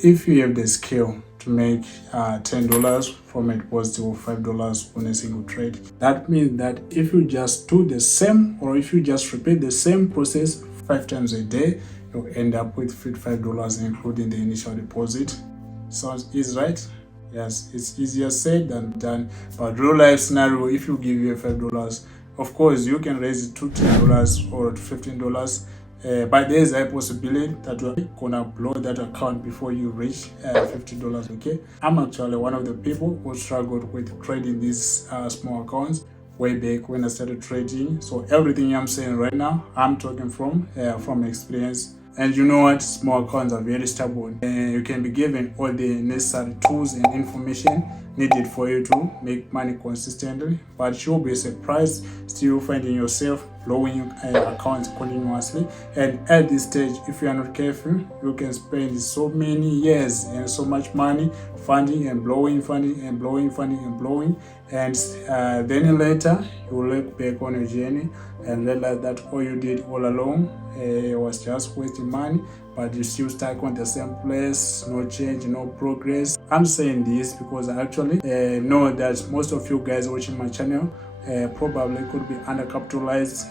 if you have the skill to make $10 from a deposit of $5 on a single trade, that means that if you just do the same, or if you just repeat the same process 5 times a day, you'll end up with $55, including the initial deposit. Sounds easy, right? Yes, it's easier said than done. But real life scenario, if you give you $5, of course you can raise it to $10 or to $15. But there is a possibility that you're gonna blow that account before you reach $50. Okay, I'm actually one of the people who struggled with trading these small accounts way back when I started trading. So everything I'm saying right now, I'm talking from experience. And you know what? Small accounts are very stubborn. You can be given all the necessary tools and information needed for you to make money consistently, but you'll be surprised still finding yourself blowing accounts continuously. And at this stage, if you are not careful, you can spend so many years and so much money funding and blowing, funding and blowing, funding and blowing, and then later you will look back on your journey and realize that all you did all along was just wasting money, but you still stuck on the same place, no change, no progress. I'm saying this because I actually know that most of you guys watching my channel probably could be undercapitalized,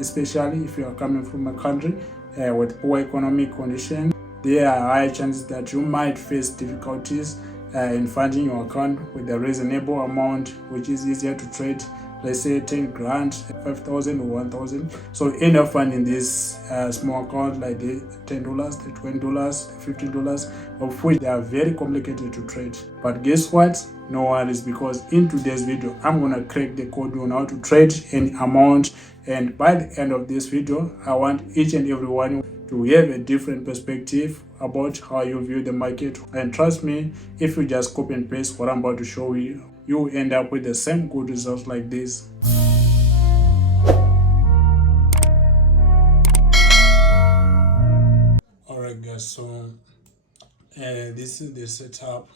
especially if you are coming from a country with poor economic condition. There are high chances that you might face difficulties in funding your account with a reasonable amount, which is easier to trade. Let's say 10 grand, 5,000 or 1,000. So end up funding this small account like the $10, the $20, the $15, of which they are very complicated to trade. But guess what? No worries, because in today's video, I'm gonna crack the code on how to trade any amount. And by the end of this video, I want each and every one to have a different perspective about how you view the market. And trust me, if you just copy and paste what I'm about to show you, you end up with the same good results like this. Alright guys, so this is the setup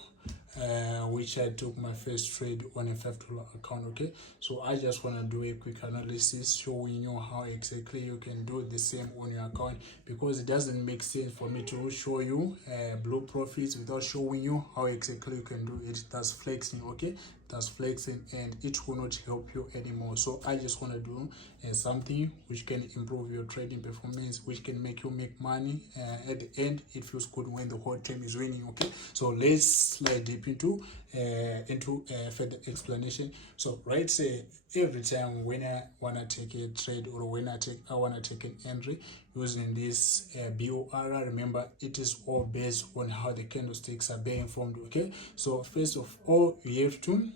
which I took my first trade on a $5 account. Okay, so I just want to do a quick analysis showing you how exactly you can do the same on your account, because it doesn't make sense for me to show you blue profits without showing you how exactly you can do it. That's flexing. Okay, that's flexing, and it will not help you anymore. So I just want to do something which can improve your trading performance, which can make you make money. At the end, it feels good when the whole team is winning. Okay, so let's slide deep into further explanation. So right, say every time when I want to take a trade, or when I want to take an entry using this BOR, remember it is all based on how the candlesticks are being formed. Okay, so first of all, you have to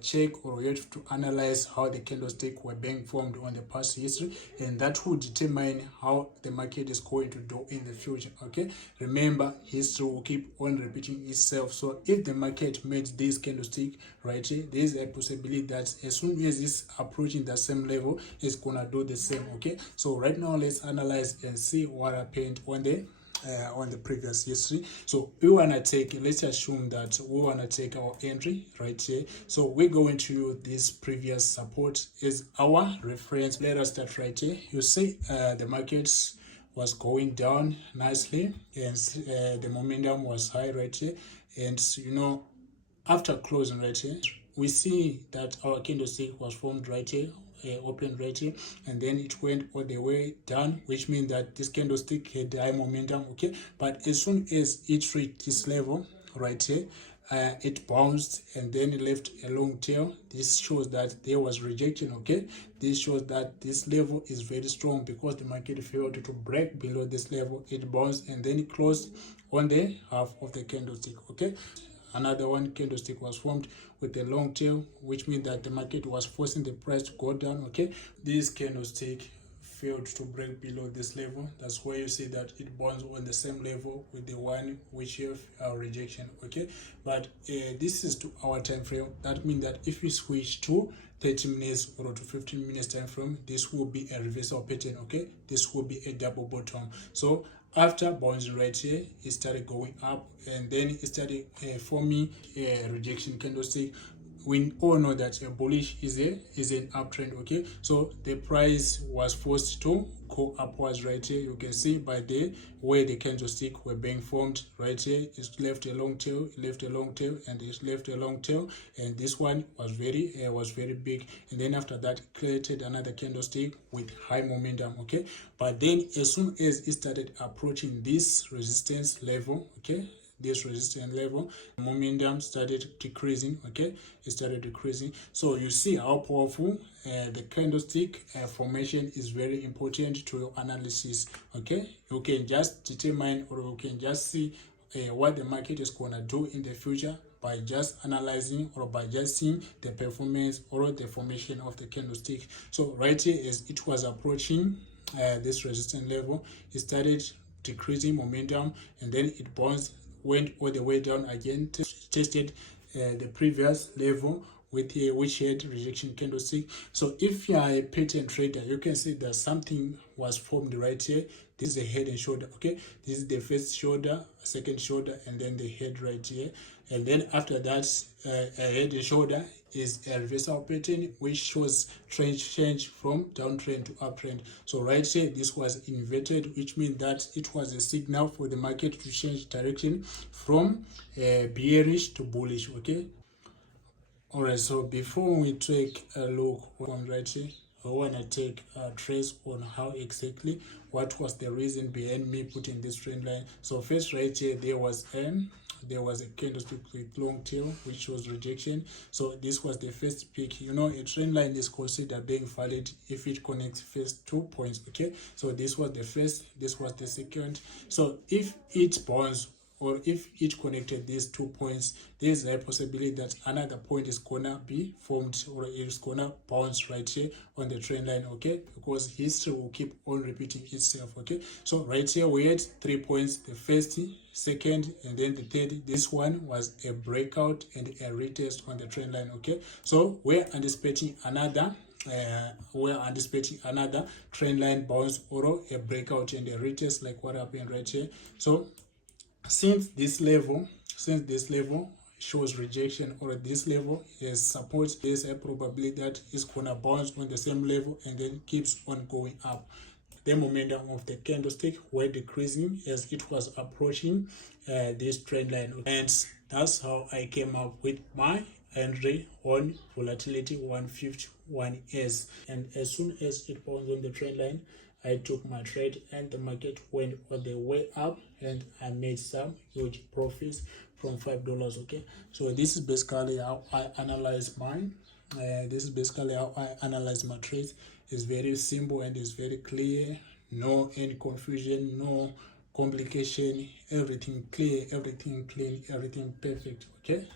check, or you have to analyze how the candlestick were being formed on the past history, and that will determine how the market is going to do in the future. Okay, remember, history will keep on repeating itself. So if the market made this candlestick right here, there is a possibility that as soon as it's approaching the same level, it's gonna do the same. Okay, so right now let's analyze and see what happened on the previous history. So we want to take, let's assume that we want to take our entry right here. So we're going to use this previous support as our reference. Let us start right here. You see the markets was going down nicely, and the momentum was high right here. And you know, after closing right here, we see that our candlestick was formed right here, opened right here, and then it went all the way down, which means that this candlestick had high momentum. Okay, but as soon as it reached this level right here, it bounced and then it left a long tail. This shows that there was rejection. Okay, this shows that this level is very strong, because the market failed to break below this level. It bounced and then it closed on the half of the candlestick. Okay, another one candlestick was formed with a long tail, which means that the market was forcing the price to go down. Okay, this candlestick failed to break below this level. That's why you see that it bonds on the same level with the one which have our rejection. Okay, but this is to our time frame. That means that if we switch to 30 minutes or to 15 minutes time frame, this will be a reversal pattern. Okay, this will be a double bottom. So after bouncing right here, it started going up, and then it started forming a rejection candlestick, we all know that a bullish is an uptrend. Okay, so the price was forced to go upwards right here. You can see by the way the candlestick were being formed right here. It's left a long tail, left a long tail, and it's left a long tail, and this one was very big, and then after that created another candlestick with high momentum. Okay, but then as soon as it started approaching this resistance level, okay, this resistance level, momentum started decreasing. Okay, it started decreasing. So you see how powerful the candlestick formation is very important to your analysis. Okay, you can just determine, or you can just see what the market is gonna do in the future by just analyzing, or by just seeing the performance or the formation of the candlestick. So right here, as it was approaching this resistance level, it started decreasing momentum, and then it bounced, went all the way down again, tested the previous level with which had rejection candlestick. So if you are a pattern trader, you can see that something was formed right here. This is a head and shoulder. Okay, this is the first shoulder, second shoulder, and then the head right here. And then after that, a head and shoulder is a reversal pattern which shows trend change from downtrend to uptrend. So right here, this was inverted, which means that it was a signal for the market to change direction from bearish to bullish. Okay, all right, so before we take a look on right here, I want to take a trace on how exactly, what was the reason behind me putting this trend line. So first right here, there was a candlestick with long tail, which was rejection. So this was the first peak. You know, a trend line is considered being valid if it connects first 2 points. Okay, so this was the first, this was the second. So if it bonds, or if it connected these 2 points, there's a possibility that another point is gonna be formed, or it's gonna bounce right here on the trend line. Okay, because history will keep on repeating itself. Okay, so right here we had 3 points, the first, second, and then the third. This one was a breakout and a retest on the trend line. Okay, so we're anticipating another trend line bounce, or a breakout and a retest, like what happened right here. So since this level shows rejection, or this level is support, there's a probability that it's gonna bounce on the same level and then keeps on going up. The momentum of the candlestick were decreasing as it was approaching this trend line, and that's how I came up with my entry on volatility 151s. And as soon as it bounced on the trend line, I took my trade, and the market went all the way up, and I made some huge profits from $5. Okay, so this is basically how I analyze mine. This is basically how I analyze my trades. It's very simple and it's very clear. No any confusion, no complication. Everything clear, everything clean, everything perfect. Okay.